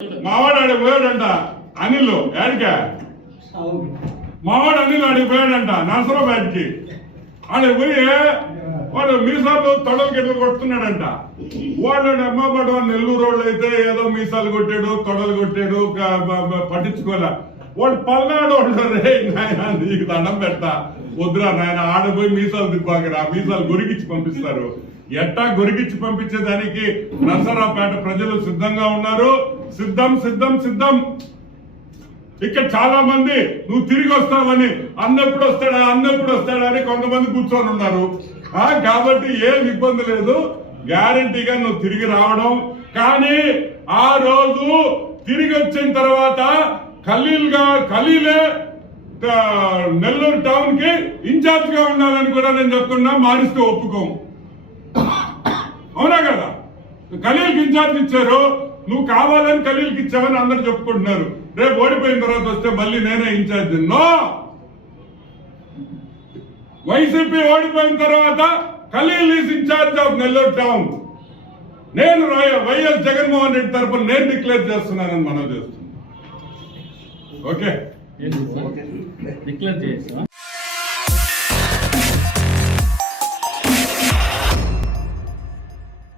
మావాడు ఆడికి పోయాడంట అనిల్ యాడికా మావాడు అనిల్ ఆడికి పోయాడంట నరసరావుపేటకి ఆడికి పోయి వాడు మీసాలు తొడలు గిట్ల కొడుతున్నాడంట. వాడు అమ్మబడి నెల్లూరు వాళ్ళు అయితే ఏదో మీసాలు కొట్టాడు తొడలు కొట్టాడు పట్టించుకోలే. వాడు పల్నాడు వాళ్ళు రే నాయన నీకు దండం పెడతా వద్దురా నాయన ఆడపోయి మీసాలు తిప్పాకరా మీసాలు గొరికిచ్చి పంపిస్తారు. ఎట్టా గొరికిచ్చి పంపించేదానికి నరసరావుపేట ప్రజలు సిద్ధంగా ఉన్నారు. సిద్ధం సిద్ధం సిద్ధం. ఇక్కడ చాలా మంది నువ్వు తిరిగి వస్తావని అన్నప్పుడు వస్తాడా అని కొంతమంది కూర్చొని ఉన్నారు. కాబట్టి ఏం ఇబ్బంది లేదు, గ్యారంటీగా నువ్వు తిరిగి రావడం. కానీ ఆ రోజు తిరిగి వచ్చిన తర్వాత ఖలీలే నెల్లూరు టౌన్ కి ఇన్ఛార్జ్ గా ఉండాలని కూడా నేను చెప్తున్నా. మారిస్తే ఒప్పుకోము. అవునా కదా? ఖలీల్కి ఇన్ఛార్జ్ ఇచ్చారు, నువ్వు కావాలని ఖలీల్కి ఇచ్చావని అందరు చెప్పుకుంటున్నారు. రేపు ఓడిపోయిన తర్వాత వస్తే మళ్ళీ నేనే ఇన్ఛార్జ్. నో, వైసీపీ ఓడిపోయిన తర్వాత Khalil is in-charge of Nellore town. నేను వైఎస్ జగన్మోహన్ రెడ్డి తరఫున నేను డిక్లేర్ చేస్తున్నానని మనం చేస్తున్నాం. ఓకే, డిక్లేర్ చేస్తా.